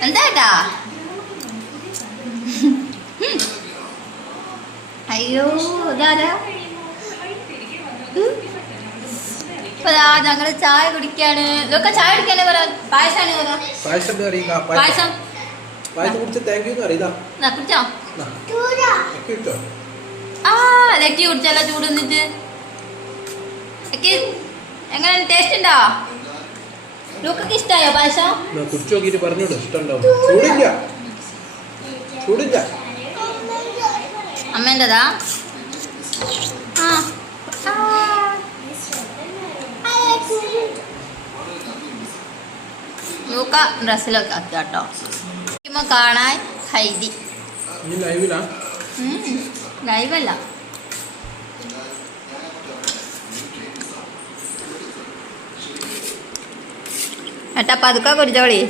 എന്താ അയ്യോ ഇതാരാ ഇപ്പതാ ഞങ്ങള് ചായ കുടിക്കാണ് ഇതൊക്കെ ചായ കുടിക്കാനേ പറ പായസാണ് പായസം കുടിച്ചോ ആ ലക്കി കുടിച്ചല്ലോ ചൂട് നിന്നിട്ട് എങ്ങനെ ടേസ്റ്റ് ഉണ്ടോ ലൂക്കൊക്കെ ഇഷ്ടായോ പായസം കുടിച്ചു നോക്കിട്ട് പറഞ്ഞോളൂ ഇഷ്ടമുണ്ടാവും ചൂടില്ല ചൂടില്ല അമ്മേൻ്റെതാ ലൂക്ക ഡ്രസ്സിലൊക്കെ ആക്കി കേട്ടോ കാണാൻ ഹൈദി ലൈവല്ല ഏട്ടാ പതുക്കെ കുടിച്ചോളി